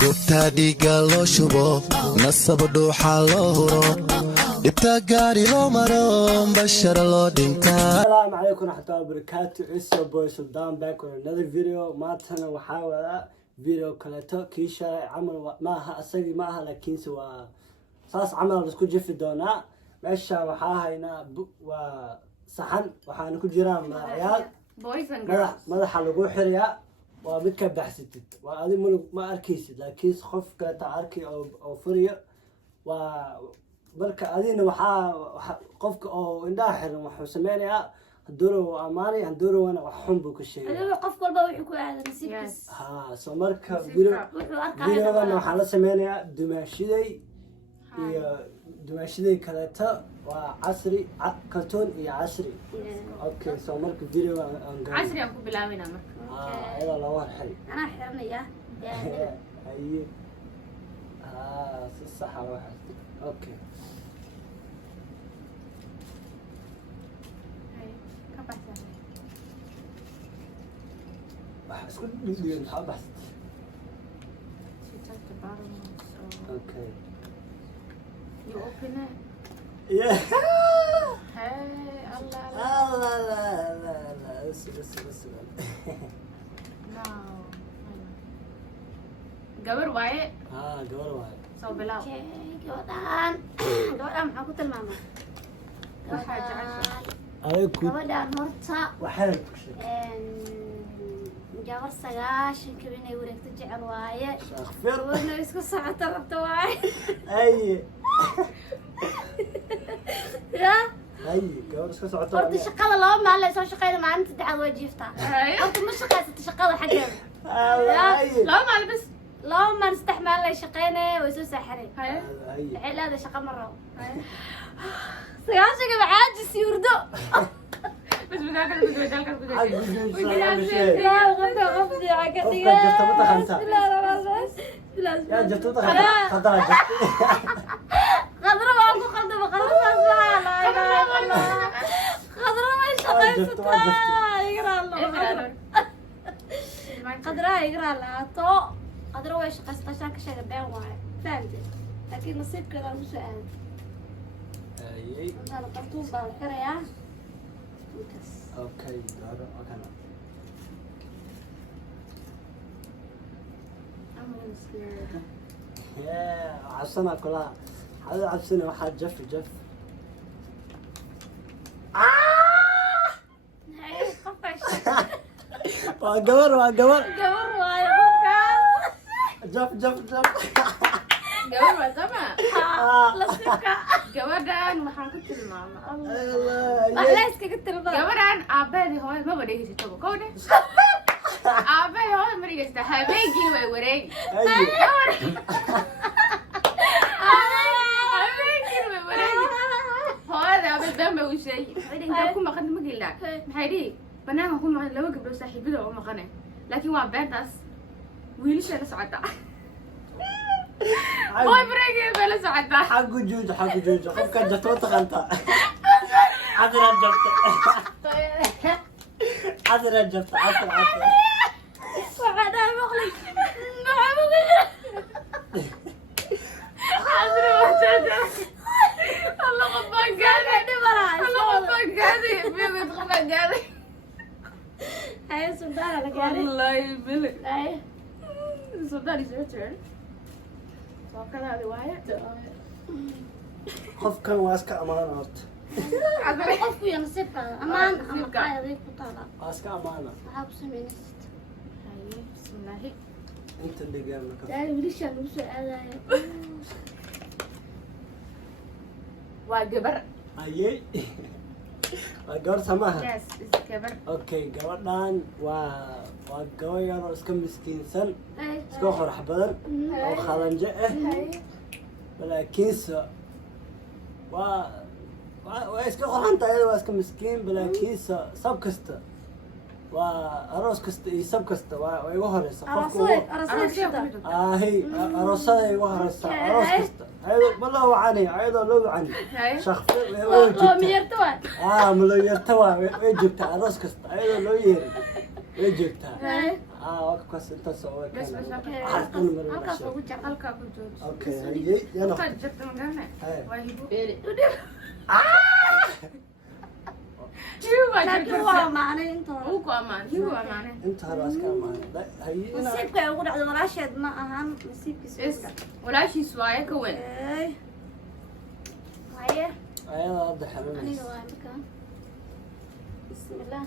gubta dhiiga loo shubo nasab dhuuxa loo huro dhibta gaari loo maro bashar loo dhintaa. Assalamu alaikum warahmatullahi wabarakatuh. It's your boy Sultan back with another video. maantana waxaa wada video kaleeto kii shalay camal maaha asagii maaha laakiinse waa saas camal la isku jifi doonaa. meesha waxaa haynaa waa saxan waxaana ku jiraan magacyaal madaxa lagu xiriyaa waa mid ka baxsatid waa adi ma arkaysid laakiin qof kaleeto arki oo furiyo waa marka adina waxaa qofka oo indhaha xiran wuxuu sameynayaa hadduu amaanay hadduu wana wax xun buu ka sheegay adiga qof walba wuxuu ku aadan nasiibkiis soo marka videogan waxaa la sameynayaa dumaashiday kaleeto waa casri kaltoon iyo casri okay soo marka videogan casri aan ku bilaabina marka ayada loo warxay anaa xiranaya aye si sax ah waxa okay اسكت دي نحب احسن okay you open it yeah hey Allah لا بس no gabar waaye gabar waaye soo bilaw gabadhaan maxaa ku tilmaamaa waxaa jeceshahay gabadhaan horta waxay gabar 9 inay wareegto jecel waaye akhfir wana isku socoto rabto waaye ay ya ay gabar isku socoto horta shaqada laba maalin la soo shaqeeyay maalinta saddexaad way jiiftaa horta ma shaqeysato shaqada xageeda laba maalin bas laba maalin saddex maalin la shaqeynay way soo saaxireen ay waxay leedahay shaqo ma rabo sagaashaga caajis yurdo بس بدك يا جبتوا خضرة خضرة ما أكو خضرة خضرة ما يشقيت يقرأ الله خضرة يقرأ الله تو خضرة ويش قصة شاك شيء بين واحد فهمت لكن نصيب كذا مش سهل أي أنا قرطوس بالحرية اوكي هذا مكان يا عسنا كلها هذا عسنا واحد جف وقبر جف gabar waa sama gabadhan waxaan ku tilmaamaa Allah iskaga tilmaam gabadhan aabaheedii hooyo maba dhegeysataba kowdhe aabaheedii hooyo ma dhegeysata habeenkii way wareegi habeenkii way wareegi hooyada aabe been bay u sheegi waxay dhihi intaa ku maqan ma gelaa maxay dhihi banaanka ku maqan laba gabdhood saaxiibada oo maqane laakiin waa beentaas wiilashay la socota هاي بريجي بلا سعدة حق جوج خفك جت وتخنتا عذرا جبت عذرا وعدا مغلق الله غبان قاعد الله غبان قاعد بيقول غبان قاعد هاي سلطان على قاعد والله يبلي هاي سلطان يسوي وكذا هذه واحد خفك واسك امانه قفكو يا نصيبك امان اما قاعد يقطع واسك امانه هاو سمينست هاي بسم الله انت اللي قامك تعالي وليش انا وش هذا وجبر اي قبر سماها يس جبر اوكي قبرنا وقوي اسك مسكين سن اسك خرح بدن او خلنجه لكن واسك خرحنت ايضا اسك مسكين بلاكين سب كسته وأروس كست يسب كست ويوهرس هي أروسها يوهرس أروس كست هذا ما له عني هذا له عني شخص ملو يرتوى ويجبت أروس كست هذا له ير ويجبتها وكاس انت سويت بس halkaas ugu jar halkaa ku jooji اوكي هي يلا ka jirta magana Hey. waa hibo laakiin waa maanay intooda uu ku amaan hibo amaane انت هراس كمان هي انا nasiibka ay ugu dhacdo walaasheed ma ahan nasiibkiisa is walaashiis waaye ka weyn haye انا واضح aniga انا waa markaan bismillah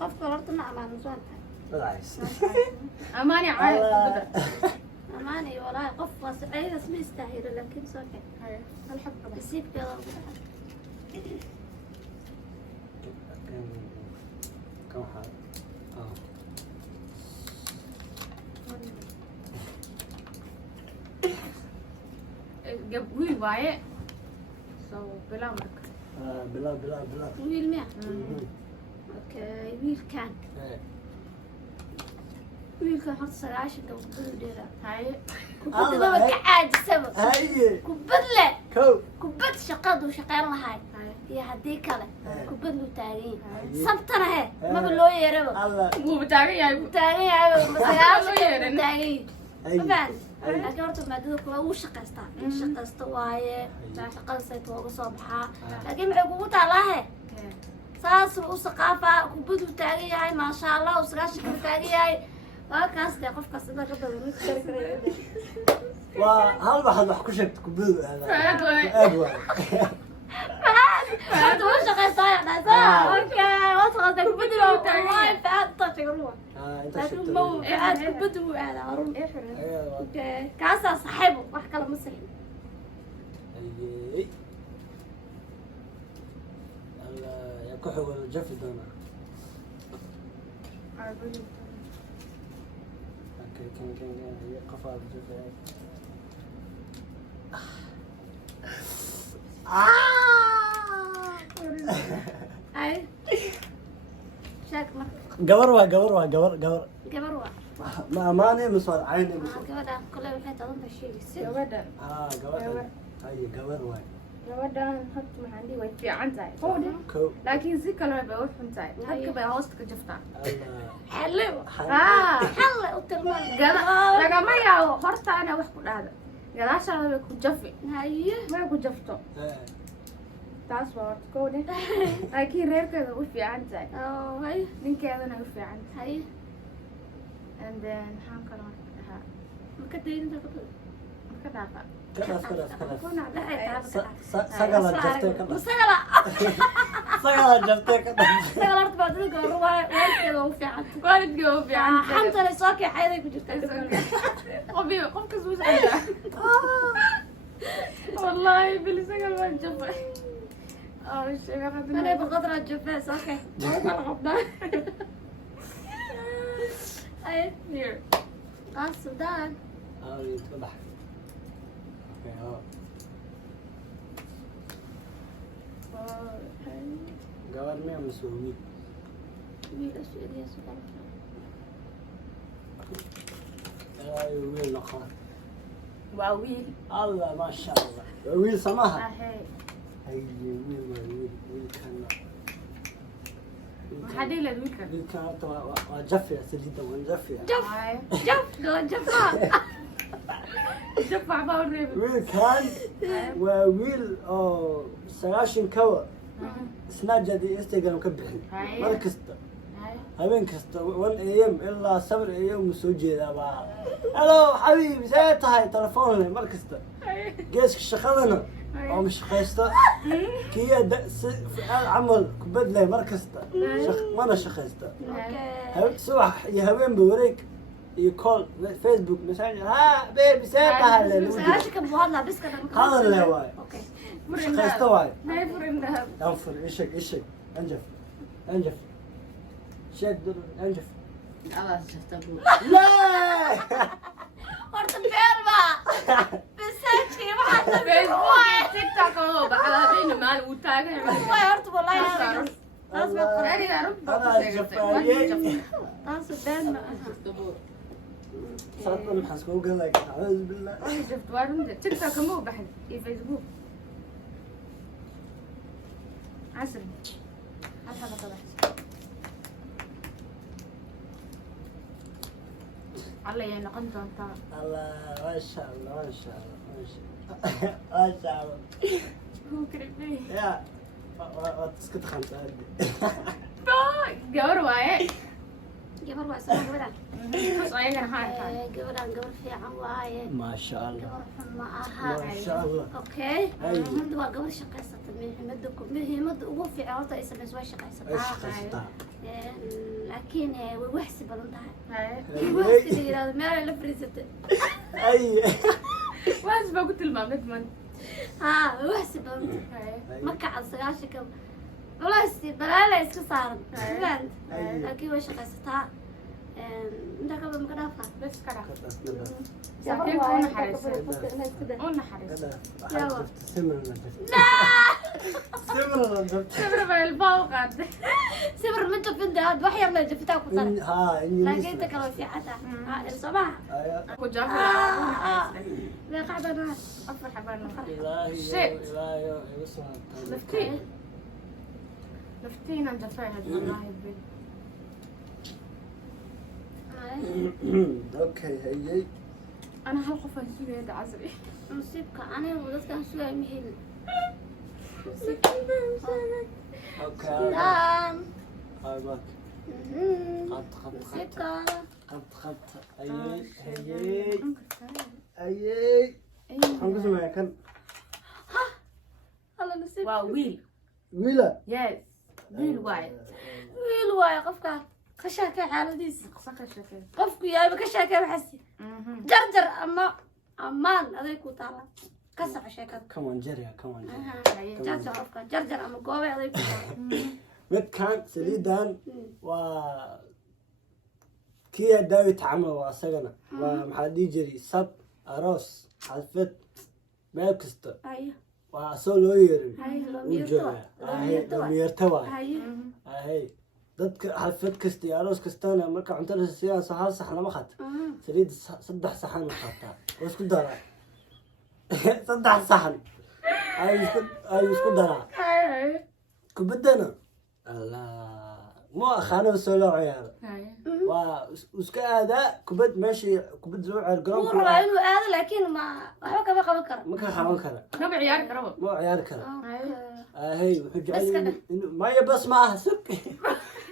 qofka horta ma amaanin soo tahay بالعكس amaani caayad kubada amaani walaahi qof waas ayadaas ma istaahilo laakiin soo kay hal xab qaba nasiibkeeda ugu dhacay كم حال gab wiil waaye so bilaa marka بلا بلا بلا wiil miya okay wiilkan horta sagaashanka kubadu dheeraa haye kubadaba ka caajisaba هاي kubad le كو kubad shaqadu shaqeyn lahay haye iyo haddii kale kubad lu taagan Haye. yahay sabtana he maba loo yeeraba الله wuu taagan yahay taagan yahay sagaashanka Loo yeerin. taagan yahay Haye. mafahant Haye. laakiin horta maadada kula wuu shaqaystaa shaqaysta waaye shaqada sayt looga soo baxaa laakiin maxay kugu taalaahe saas u saqaafaa kubaduu taagan yahay maasha allah uu sagaashanka taagan yahay waa kaas dee qofkaas inaa ka badan mid kari karaya وهل واحد راح كشفت كبير فهد واي. ادوى horta wuu shaqaystaa yaa dhahaysaa okay waa shaqaystaa kubadii waa wallahi faad taashay ruwa انت laakiin شفت ma uu faad kubadii wuu aadaa run okay kaasaa saxiibo wax kale ma saxiib يا كحو جفي دونا كان هي قفا بجفي ay sheeg marka قبر gabar waa ما ماني مصور عيني مصور gabadhaan kole waxay tadan sheegaysa gabadhan قبر هاي قبر واي gabadhan horta maxaan dhihi way fiican tahay qowdhe كو laakiin si kale bay u xun tahay halka bay hoosta ka jaftaa الله xallo haa xalle u tilmaan lagama yaabo hortaana wax ku dhahda gadaashaada bay ku jafi haye may ku jafto taas waa horta qowdhe laakiin reerkeeda u fiican tahay oo hay ninkeedana u fiican tahay haye and then maxaan kaloo dhahaa marka daydinta ka tago marka dhaafa كلاس kuna dhaxay taaba سقلا جفتي كلاس musagala سقلا جفتي كلاس musagala horta baa dadka hore waa weerkeeda u fiican waalidka u fiican tahay xantana soo kaxayday ku jirtaa qofkas wuu socdaa wallahi bilisagal waan jafay oo sheega أنا qadina بقدر الجفاس أوكي أي here السودان يتضح اوكي قبر مية مسوي مين أسود يا سودان اي ويل نخان waa wiil الله ما شاء الله ويل سماها ahey هي ويل كان maxaa dhihi lahayd wiilkan ويل كان وجفية سليدة وجفية جف جف جفا jaf waxbaa u reebi ويل كان وويل سلاشن كوا سناب جدي انستغرام كبحي هاي. مركزته Haye. habeen kasta 1 am ilaa 7 am soo jeedaa baa hello xabiibi see tahay telefoon leh mar kasta geeska shaqadana oo mashaqaysta kiya camal kubad leh mar kasta mana shaqaysta subax iyo habeenba wareeg iyo call facebook message ha baby see tahay leh سأشك بوهلا بس كده هذا اللي واي أوكي shaqaysta waay Nay furin dahab انفر ايشك انجف شيك دور انجف خلاص شفت لا أرد الفيرما بس هيك ما حد facebook tiktok oo bacda habeen maal uu taagan والله أرد والله يا لازم أقرأ aniga rub انا جفايي ناس الدين صرت المحسن وقال لك اعوذ بالله jaft waa runta tiktok ma u baxin iyo facebook casri hal xaba ka baxsan alle ayay noqon doontaa. الله ما شاء الله ما شاء الله ما شاء الله ما شاء الله Wuu karibay. يا وتسكت خمسة Gabar waaye. gabar waa soo gabadhan Kus ayagana haa. gabadhan gabar fiican waaye ما شاء الله gabar xun ma aha ما شاء الله okay Ay. hadda waa gabar shaqaysata muhiimada ugu fiican horta ay samayso way ايش shaqaysataa قصتها؟ laakiin way waxsi badan tahay Haye. waxsi la yiraahdo meel ay la fariisatay اي Waas baa ku tilmaamay man. haa way waxsi badan tahay ma kacan sagaashan ka culaysi balaala iska saaran fahant Ay. laakiin way shaqaysataa inta ka badan ma ka dhaafaa Bas ka dhaaf. كذا Saaxiibka u naxariiso. U naxariiso. كذا سمر Sabir baa ilbaa u qaaday. sibir ma jabinta had wax yar la jabitaa ku taray ها laakiin inta kale way fiicantaa somaha Ku jaafaa. لا قاعدة أنا Afar xabaan. إلهي Shit. إلهي اسمع Laftiin. Laftiin aan jafay had wallahi bil. اوكي هي Ana hal qof aan sugaya casri. نصيبك أنا ودتك أنا شوية مهل اوكي دان هاي باك خط خط نصيبك خط خط هي هي انقسم يا كان الله نصيبك Waa wiil. ويلا Yes. Wiil waaye. ويل واي قفك خشاك حالديس Qasaka shakay. قفك يا بكشاك بحسي جرجر أمان هذيك وطالع كسر شاكك كمان جري كمان جري جرجر قفك جرجر أما قوي هذيك مد كان سليدان و كيا داوي تعمل واسقنا ومحدي جري سب أروس حلفت ما كست أيه وأصل ويري هاي وجوه هاي ميرتوى هاي هاي dadka xalfad kasta iyo aroos kastana marka cuntada siyaasa hal saxan lama qato saliid saddex saxan la qaataa oo isku daraa saddex saxan ay isku daraa kubadana allah ma aqaano soo loo ciyaaro waa iska aadaa kubad meeshii kubad loo ciyaar هو garoonka رأي إنه هذا لكن ما waxba kama qaban karo ma ka qaban kara Ma ciyaari karo. ma ciyaari kara hay wuxuu بس jecel كده. inuu maya bas ma aha suk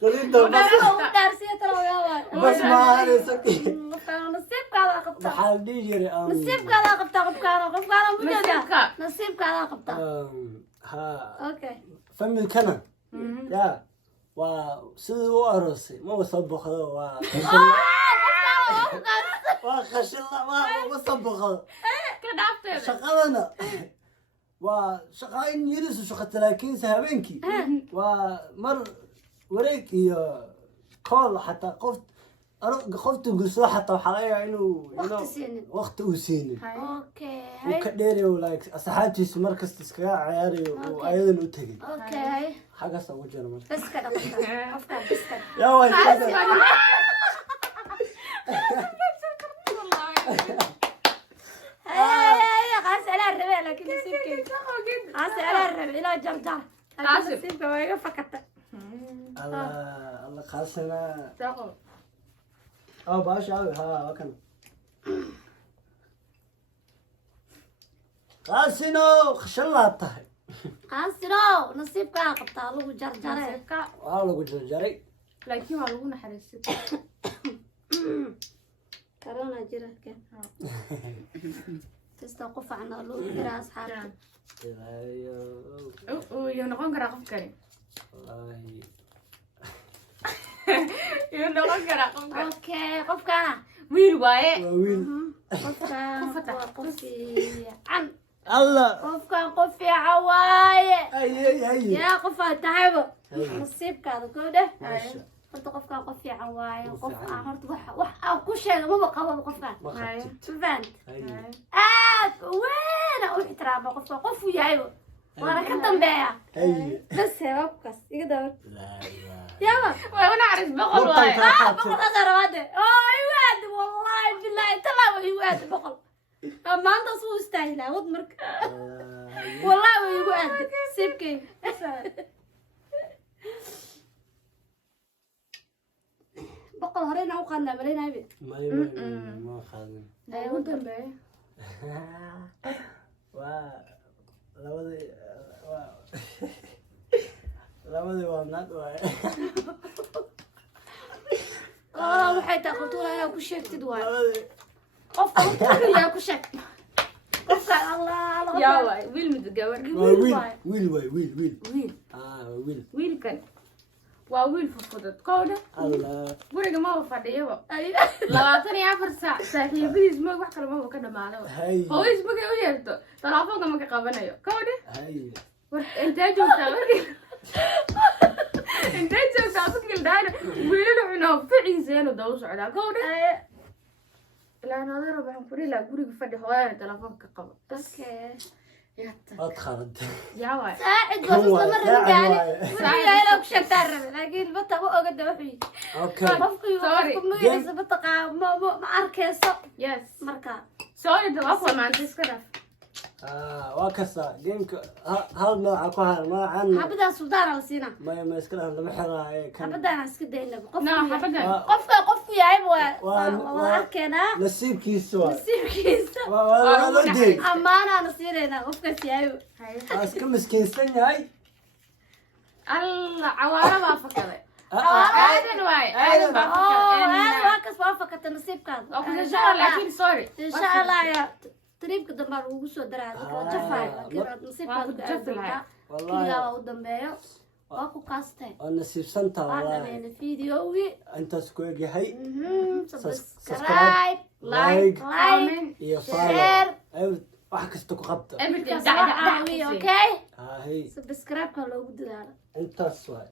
saliidda bas دارسية ترى يا واي bas ma aha suk نصيبك هذا قبطة maxaa la dhihi jiray نصيبك هذا قبطة قبطة مجد Nasiibka. نصيبك هذا قبطة ها أوكي familkana ya waa sidii u aroosay ma soo boqdo waa khashila ma soo boqdo Ka dhaafteeda. shaqadana waa shaqaayin yirisu shaqata laakiinse habeenkii waa mar wareeg iyo kool xataa qofta gursado xataa waxaa laga yaabaa inuu Waqti siinin. waqti uu siinin أوكي uu ka dheerayo like asxaabtiisu markasta iskaga ciyaarayo uu ayadan u tegay أوكي xaggaas ugu jira marka بس كده قبطة أفكار بس كده yaa waa هي خلاص على الربع لكن نصيبك خلاص على الربع لا جرجر قاسم. نصيبك ما فكت الله qaasina Daqo. baasha waa kan qaasino khashalaa tahay قاسرو نصيبك قبطة لو جرجر Nasiibka. waa lagu jarjaray Laakiin waa lagu naxariistay. كورونا جرى كان تستوقف عنا لو جرى أصحابك Iyo noqon karaa qof kale. wallaahi Iyo noqon karaa qof kale. أوكي قف كان Wiil waaye. waa wiil قف كان قفتك. قفي عن allah قف كان قفي عواية ay يا قفا تعبوا أي. نصيبك هذا كله maasha قلت قف كان قفي عواية قفي قف عواية. عمرت وح كل شيء ما بقى قف كان ma qabtid فهمت ay وين أروح ترى قف قف ويايو وأنا كنت بيا ay بس هي وقص يقدر laa ilaaha يلا Waa una naxariis boqol Waqtan waaye. kaa بقول qaatay هذا روادي يواد والله بالله تلا يواد بقول ما أنت صو استاهل ود مرك والله يواد سيبكي boqol horena u qaadnaa malaynaaybe ما خالد ee u dambeeya labadii waa naad waaye waxay tahay qoltuula inaa ku sheegtid waay labadii qofka yaa ku sheeg qofka allah yaa waay wiil mid gabar waa wiil waaye wiil wiil waa wiil wiilkan waa wiil fudfudud kowda allah guriga maba fadhiyaba 24 saac saaxiibadiis ma wax kale maba ka dhamaado hay hooyis magay u yeerto telefoonka ma ka qabanayo kowda hay war intee joogtaa intee joogtaa fikil daana wiilal cunoo ficiiseenu daw socdaa kowda ilaa nadaro waxaan ku dhihi lahaa guriga fadhi hooyana telefoonka qabo waad khalad yaa waay saacid bas lama rabin gaari guriga inaa ku sheegtaa rabe laakiin bata ma ogada wuxuu okay qofku magaciisa mataqaa ma arkayso yes marka sorry telefoon maanta iska dhaf waa kasta gameka hal nooca ku haya magacan xabadan suldaana la siinaa ma iska dhahan lama xiraaye xabadaan iska daynaba no xabadan qofku yahay waa arkeenaa nasiibkiisa waa nasiibkiisa waa loo deey ammaanaana siinaynaa qofkaas yahay waa iska miskiinsan yahay alla cawaara baa fakaday aadan waay aadan baa fakaday waa kas waa fakata nasiibkaada oo kuna shaqo laakiin sorry insha allah ya tariibka dambe aan ugu soo daraa dadka jafaay laakiin nasiibkaada keligaa waa u dambeeyo waa ku kaasteen waa nasiibsantaa waa walahi dhameena videogii intaas ku egyahay subscribe like iyo share wax kasta ku qabta everything okay hay subscribe ka loogu dadaalo intaas waay